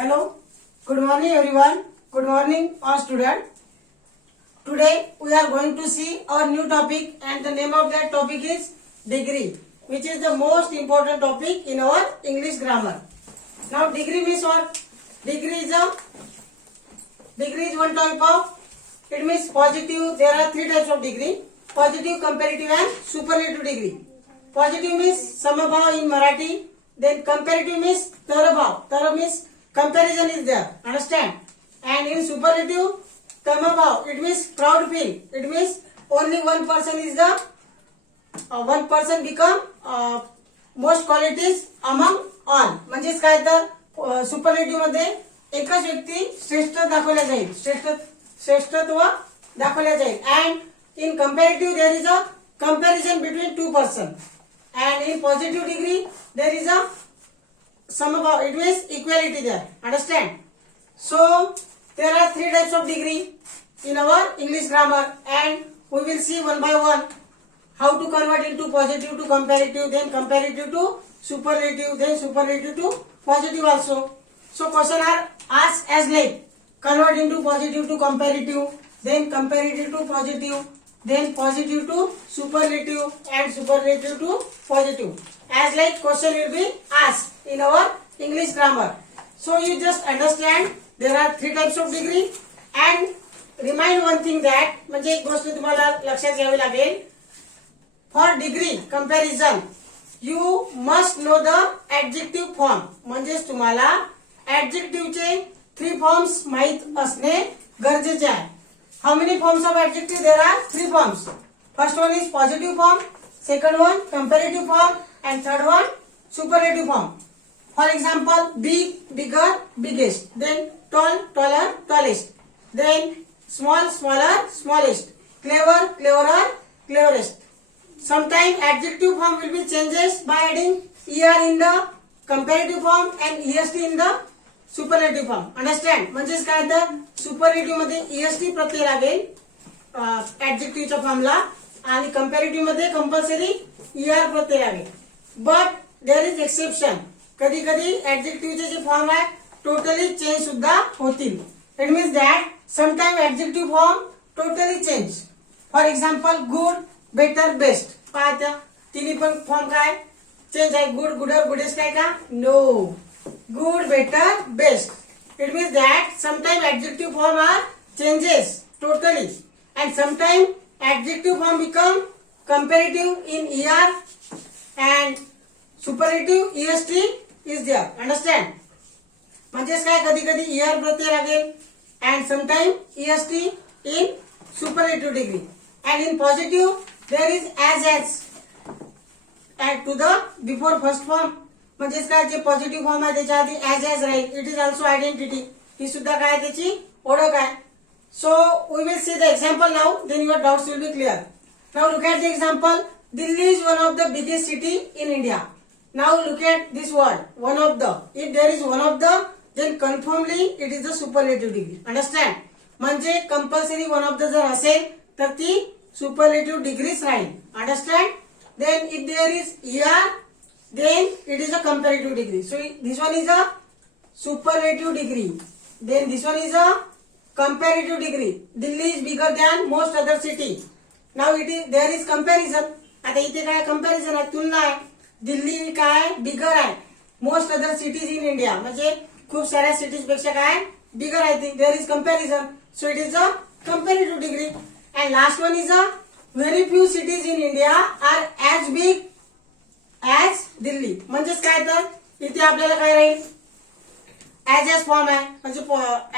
Hello, good morning everyone. Good morning all students. Today we are going to see our new topic and the name of that topic is degree, which is the most important topic in our English grammar. Now degree means what? Degree is one type of, it means positive. There are three types of degree: positive, comparative and superlative degree. Positive means samabhav in Marathi. Then comparative means tarabhav. Tarab means comparison is there. Understand? And in superlative, tamabhav, it means proud feel. It means only one person is the one person become most qualities among all. म्हणजेच काय तर superlative मध्ये एकच व्यक्ती श्रेष्ठ दाखवल्या जाईल, श्रेष्ठत्व दाखवल्या जाईल. And in comparative there is a comparison between two person. And in positive degree there is a samabhav, it means equality there. Understand? So there are three types of degree in our English grammar, and we will see one by one how to convert into positive to comparative, then comparative to superlative, then superlative to positive also. So question are asked as like convert into positive to comparative, then comparative to positive, then positive to superlative and superlative to positive. As like question will be asked in our English grammar. So you just understand there are three types of degree, and remind one thing that म्हणजे एक गोष्ट तुम्हाला लक्षात घ्यावी लागेल. For degree comparison you must know the adjective form. म्हणजेच तुम्हाला adjective चे three forms माहित असणे गरजेचे आहे. How many forms of adjective? There are three forms. First one is positive form, second one comparative form, and third one superlative form. For example, big, bigger, biggest. Then tall, taller, tallest. Then small, smaller, smallest. Clever, cleverer, cleverest. Sometimes adjective form will be changes by adding er in the comparative form and est in the superlative form. Understand? म्हणजेच काय तर superlative मध्ये est प्रत्यय लागेल ऍडजेक्टिव्हच्या फॉर्मला, आणि comparative मध्ये compulsory er प्रत्यय लागेल. But there is exception. कधी कधी ऍडजेक्टिव्हचे जे फॉर्म आहे टोटली चेंज सुद्धा होतील. It means that sometime adjective form totally change. For example good, better, best. पहा त्या तिन्ही पण फॉर्म काय चेंज आहे. गुड, गुडर, गुडेस्ट आहे का? No. Good, better, best. It means that sometimes adjective form are changes totally, and sometimes adjective form become comparative in er and superlative est is there. Understand? म्हणजेच काय कधी कधी er प्रत्यय लागेल and sometimes est in superlative degree, and in positive there is as add to the before first form. म्हणजेच काय जे positive form आहे त्याच्या आधी एज राहील. It is also identity. ही सुद्धा काय त्याची ओळख आहे. So we will see the example now, then your doubts will be clear. Now look at the example. Delhi is one of the biggest city in India. Now look at this word one of the. If there is one of the then confirmly it is the superlative degree. Understand? म्हणजे compulsory one of the जर असेल तर ती superlative डिग्रीच राहील. Understand? Then if there is er then it is a comparative degree. So this one is a superlative degree. Then this one is a comparative degree. Delhi is bigger than most other city. Now there is comparison. आता इथे काय comparison आहे, तुलना आहे. दिल्ली काय bigger आहे most other cities in India. म्हणजे खूप साऱ्या सिटीज पेक्षा काय बिगर आहे. There is comparison. So it is a comparative degree. And last one is a very few cities in India are as big as Delhi. म्हणजेच काय तर इथे आपल्याला काय राहील एज फॉर्म आहे. म्हणजे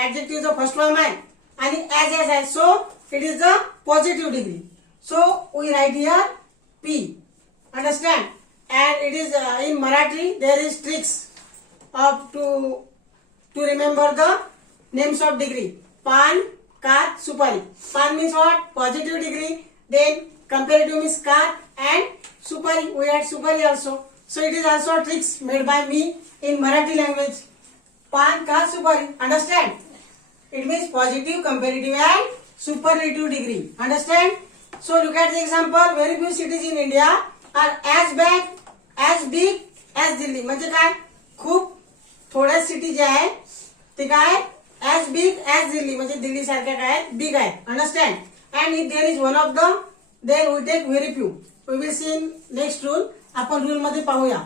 ऍडजेक्टिव्हचा फर्स्ट फॉर्म आहे आणि एज आहे. So it is the positive degree. So we write here P. Understand? And it is in Marathi there is tricks of to remember the names of degree. Paan, kaat, supari. Paan means what? Positive degree. Then comparative means car, and supari, we add supari also. So it is also tricks made by me in Marathi language. Pan, car, supari. Understand? It means positive, comparative and superlative degree. Understand? So look at the example. Very few cities in India are as big as Delhi. म्हणजे काय खूप थोड्या city ज्या आहे ते काय as big as Delhi, म्हणजे दिल्ली सारख्या काय आहेत, बिग आहेत. Understand. And if there is one of the then we take very few. We will see in next rule. आपण रूल मध्ये पाहूया.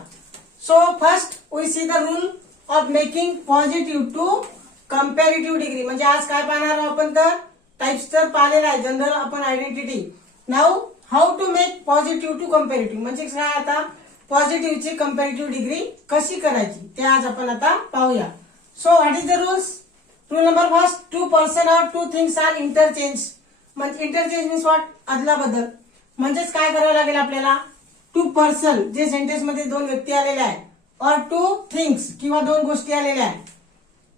So first we see the rule of making positive to comparative degree. म्हणजे आज काय पाहणार आहोत आपण, तर टाइप्स तर पाहिलेला आहे, जनरल आपण identity. Now how to make positive to comparative, म्हणजे काय आता पॉझिटिव्हची कंपॅरेटिव्ह डिग्री कशी करायची ते आज आपण आता पाहूया. So what is the rules. Rule number first, two person or two things are interchange. म्हणजे इंटरचेंज मीन्स व्हॉट, अदला बदल. म्हणजेच काय करावं लागेल आपल्याला, टू पर्सन जे सेंटेन्स मध्ये दोन व्यक्ती आलेल्या आहेत, और टू थिंग्स किंवा दोन गोष्टी आलेल्या आहेत,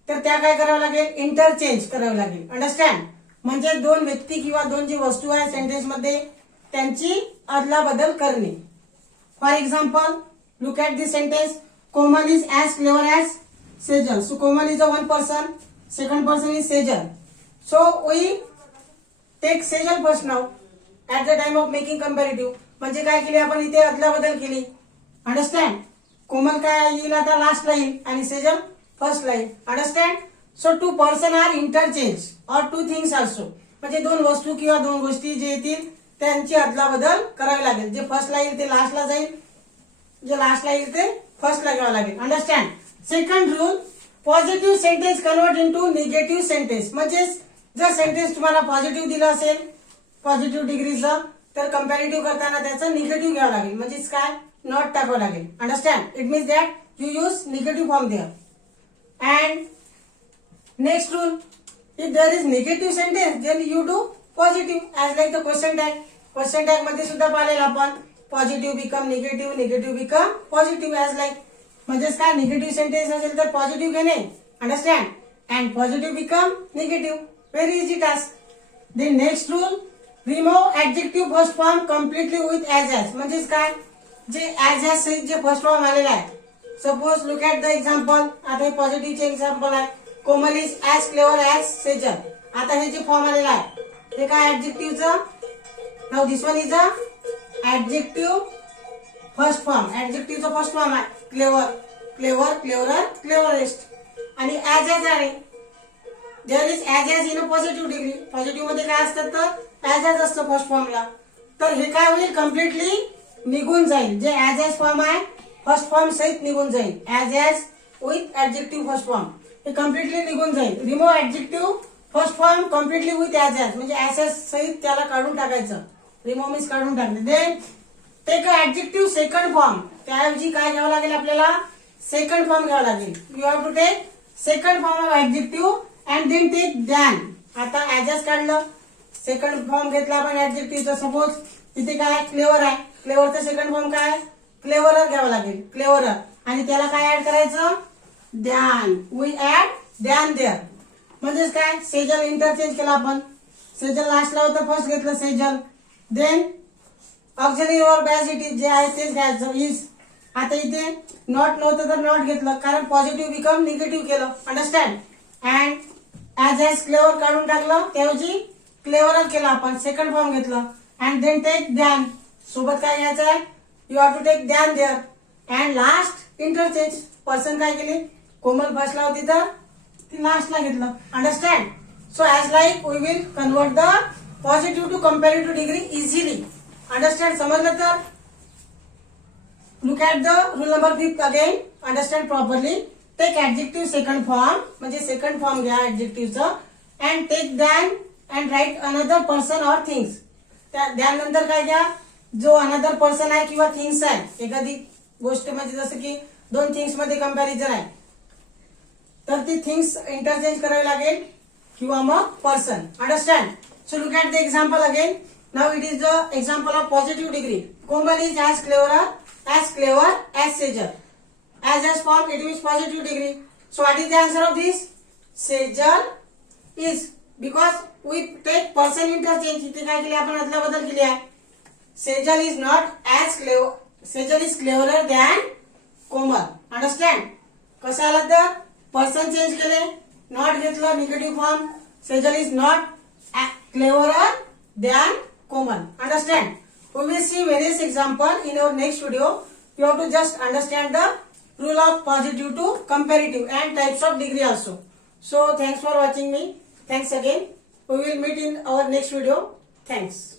तर त्या काय करावं लागेल, इंटरचेंज करावं लागेल. अंडरस्टँड. म्हणजे दोन व्यक्ती किंवा दोन जी वस्तू आहे सेंटेन्स मध्ये त्यांची अदला बदल करणे. For example, look at this sentence. Komal is as clever as Sejal. So Komal is a one person, second person is Sejal. So we take Sejal first now at the time of making comparative. म्हणजे काय केली आपण इथे अदला बदल केली. Understand. कोमल काय येईल आता लास्टला येईल आणि सेजल फर्स्टला येईल. Understand. So two person are interchange or two things also. म्हणजे दोन वस्तू किंवा दोन गोष्टी जे येतील त्यांची अदला बदल करावी लागेल. जे फर्स्टला येईल ते लास्टला जाईल, जे लास्टला येईल ते फर्स्टला घ्यावं लागेल. Understand. Second rule, positive sentence convert into negative sentence. म्हणजे जर सेंटेन्स तुम्हाला पॉझिटिव्ह दिलं असेल पॉझिटिव्ह डिग्रीचं, तर कंपॅरेटिव्ह करताना त्याचं निगेटिव्ह घ्यावं लागेल. म्हणजेच काय, नॉट टाकावं लागेल. Understand. It means that you use negative form there. And next rule, if there is negative sentence then you do positive as like the question tag. Question tag मध्ये सुद्धा पाहिलेलं आपण, positive become negative, negative become positive as like. म्हणजेच काय, negative sentence असेल तर positive घेणे. Understand. And positive become negative. Very easy task. Then next rule, remove adjective first form completely with as as. म्हणजेच काय, जे ऍज ऍज सहित जे फर्स्ट फॉर्म आलेला आहे. Suppose look at the example. आता हे पॉझिटिव्हचे एक्झाम्पल आहे. Komal is as clever as Sejal. आता हे जे फॉर्म आलेला आहे ते काय ऍडजेक्टिव्हचं. Now this one is a adjective first form. ऍडजेक्टिव्हचा फर्स्ट फॉर्म आहे क्लेवर, क्लेवर, क्लेवरर, क्लेवरेस्ट. आणि ऍज ऍज आहे. There is as as in a positive degree. Positive मध्ये काय असतं, तर ऍज ऍज असतं फर्स्ट फॉर्मला. तर हे काय होईल, कम्प्लिटली निघून जाईल. जे ऍज ऍज फॉर्म आहे फर्स्ट फॉर्म सहित निघून जाईल. As as with adjective first form हे कम्प्लिटली निघून जाईल. Remove adjective first form completely with as as. म्हणजे ऍज ऍज सहित त्याला काढून टाकायचं. रिमूव्ह मीन्स काढून टाकणे. Then take adjective second form. त्याऐवजी काय घ्यावं लागेल आपल्याला, सेकंड फॉर्म घ्यावं लागेल. You have to take second form of adjective and then take than. आता ऍज ऍज काढलं, सेकंड फॉर्म घेतला आपण ऍडजेक्टिव्हचा. सपोज तिथे काय क्लेवर आहे, क्लेवरचा सेकंड फॉर्म काय, क्लेवरर घ्यावं लागेल. क्लेवरर. आणि त्याला काय ऍड करायचं, than. We add than there. म्हणजेच काय, सेजल इंटरचेंज केला आपण. सेजल लास्टला होतं, फर्स्ट घेतलं सेजल. देन ऑक्झिलरी और बॅज इट इज जे आहे तेच घ्यायचं, इज. आता इथे नॉट नव्हतं तर नॉट घेतलं, कारण पॉझिटिव्ह बिकम निगेटिव्ह केलं. Understand. And as as clever काढून टाकलं, त्याऐवजी क्लेवरर केलं आपण, सेकंड फॉर्म घेतलं. And then take than. सोबत काय घ्यायचं आहे, you have to take than there. And last interchange. Person काय केली, कोमल फर्स्टला होती तर ती लास्टला घेतलं. Understand. So as like we will convert the positive to comparative degree easily. Understand. समजलं तर look at the rule number 5 again. Understand properly. Take adjective second form. म्हणजे सेकंड फॉर्म घ्या ऍडजेक्टिव्हचं. And take than and write another person और things. त्या than नंतर काय घ्या, जो अनदर पर्सन आहे किंवा थिंग्स आहे. एखादी गोष्ट म्हणजे जसं की दोन थिंग्स मध्ये कंपॅरिझन आहे तर ती थिंग्स इंटरचेंज करावी लागेल किंवा मग person. Understand. So look at the example again. Now it is the example of positive degree. Komal is as clever as Sejal. As form, it means positive degree. So what is the answer of this? Sejal is, because we take person interchange. इथे काय केले आपण, अदला बदल केली आहे. Sejal is not as clever. Sejal is cleverer than Komal. Understand? कसं आलं तर पर्सन चेंज केले, नॉट घेतलं, negative form. Sejal is not cleverer than Komal. Understand? We will see various example in our next video. You have to just understand the rule of positive to comparative and types of degree also. So thanks for watching me. Thanks again. We will meet in our next video. Thanks.